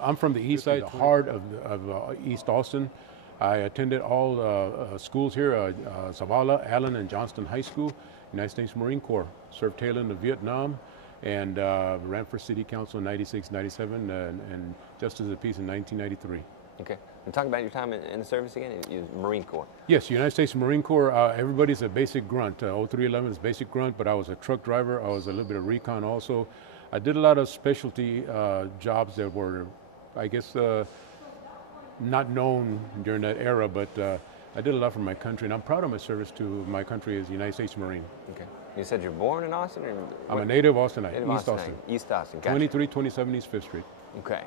I'm from the east side, the heart of East Austin. I attended all schools here, Zavala, Allen, and Johnston High School, United States Marine Corps. Served tail end of Vietnam, and ran for city council in 96, 97, and Justice of the Peace in 1993. Okay. And talk about your time in the service again, you Marine Corps. Yes, United States Marine Corps, everybody's a basic grunt. 0311 is basic grunt, but I was a truck driver. I was a little bit of recon also. I did a lot of specialty jobs that were, I guess, not known during that era, but I did a lot for my country, and I'm proud of my service to my country as a United States Marine. Okay. You said you're born in Austin? Or I'm a native Austinite, native East Austin. East Austin, gotcha. 2327 East 5th Street. Okay.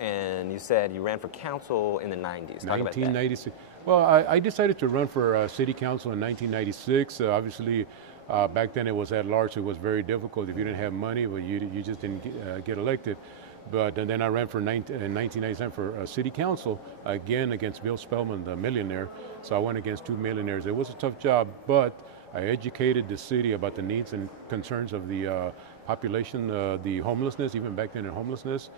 And you said you ran for council in the 90s. Talk 1996. Well, I decided to run for city council in 1996. Obviously, back then it was at large, so it was very difficult. If you didn't have money, well, you just didn't get elected. But and then I ran in 1997 for city council, again against Bill Spellman, the millionaire. So I went against two millionaires. It was a tough job, but I educated the city about the needs and concerns of the population, the homelessness, even back then in homelessness.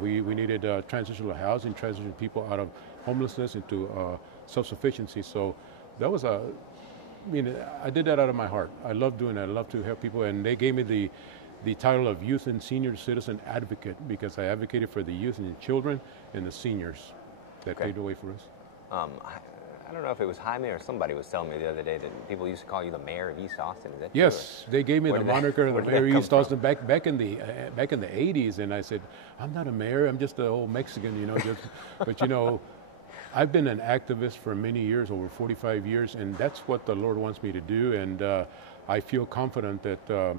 We needed transitional housing, transition people out of homelessness into self-sufficiency. So that was I did that out of my heart. I love doing that. I love to help people, and they gave me the title of Youth and Senior Citizen Advocate because I advocated for the youth and the children and the seniors that paved the way for us. I don't know if it was Jaime or somebody was telling me the other day that people used to call you the mayor of East Austin. Is that true? Yes, they gave me the moniker of the mayor of East Austin back in the 80s, and I said, I'm not a mayor, I'm just an old Mexican, you know. But you know, I've been an activist for many years, over 45 years, and that's what the Lord wants me to do, and I feel confident that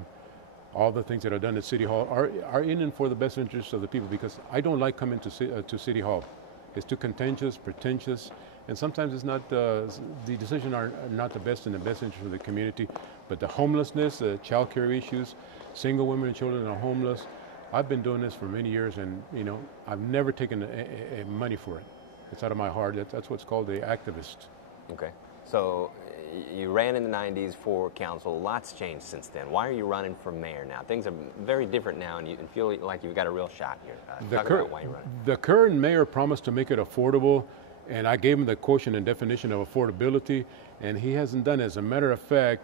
all the things that are done at City Hall are in and for the best interests of the people, because I don't like coming to City Hall. It's too contentious, pretentious, and sometimes it's not the decisions are not the best in the best interest of the community. But the homelessness, the child care issues, single women and children are homeless. I've been doing this for many years, and you know, I've never taken money for it. It's out of my heart. That's what's called the activist. Okay. So you ran in the 90s for council. Lots changed since then. Why are you running for mayor now? Things are very different now, and you feel like you've got a real shot here. Talk about why you're running. The current mayor promised to make it affordable, and I gave him the quotient and definition of affordability, and he hasn't done it. As a matter of fact,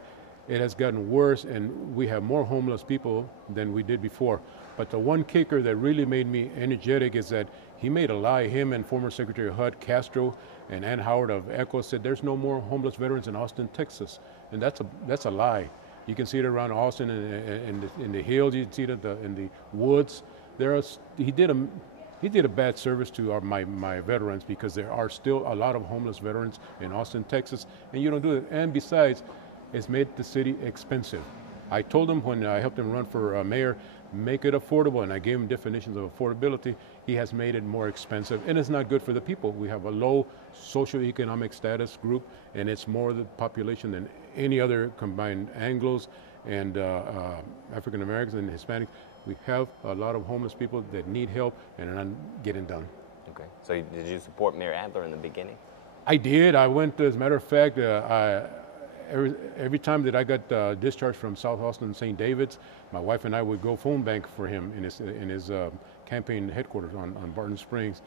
it has gotten worse, and we have more homeless people than we did before. But the one kicker that really made me energetic is that he made a lie. Him and former Secretary HUD Castro and Ann Howard of ECHO said there's no more homeless veterans in Austin, Texas, and that's a lie. You can see it around Austin in the hills. You can see it in the woods. He did a bad service to my veterans, because there are still a lot of homeless veterans in Austin, Texas, and you don't do it. And besides, it's made the city expensive. I told him when I helped him run for mayor, make it affordable, and I gave him definitions of affordability. He has made it more expensive, and it's not good for the people. We have a low socioeconomic status group, and it's more the population than any other combined Anglos and African Americans and Hispanics. We have a lot of homeless people that need help and are not getting done. Okay, so did you support Mayor Adler in the beginning? I did. I went, as a matter of fact, every time that I got discharged from South Austin St. David's, my wife and I would go phone bank for him in his campaign headquarters on Barton Springs.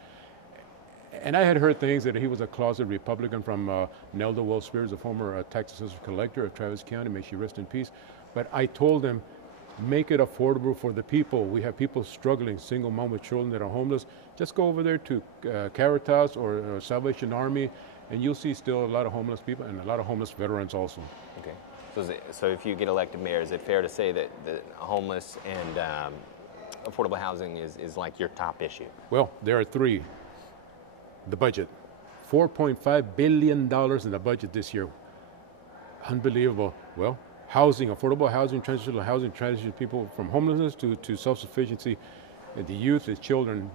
And I had heard things that he was a closet Republican from Nelda Wells Spears, the former tax assessor collector of Travis County, may she rest in peace. But I told him, make it affordable for the people. We have people struggling, single mom with children that are homeless. Just go over there to Caritas or Salvation Army, and you'll see still a lot of homeless people and a lot of homeless veterans also. Okay. So if you get elected mayor, is it fair to say that the homeless and affordable housing is like your top issue? Well, there are three. The budget. $4.5 billion in the budget this year. Unbelievable. Well, housing, affordable housing, transition people from homelessness to self-sufficiency. And the youth, the children,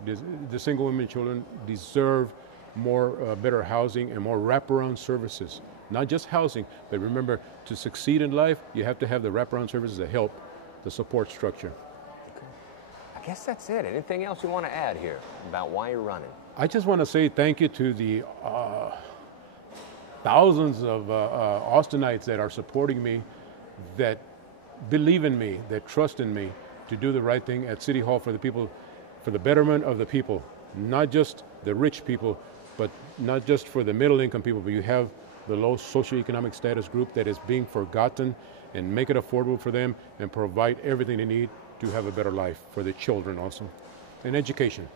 the single women and children deserve more better housing and more wraparound services. Not just housing, but remember, to succeed in life, you have to have the wraparound services that help the support structure. Okay. I guess that's it. Anything else you want to add here about why you're running? I just want to say thank you to the thousands of Austinites that are supporting me, that believe in me, that trust in me to do the right thing at City Hall for the people, for the betterment of the people, not just the rich people, but not just for the middle income people, but you have the low socioeconomic status group that is being forgotten, and make it affordable for them and provide everything they need to have a better life for the children also, and education.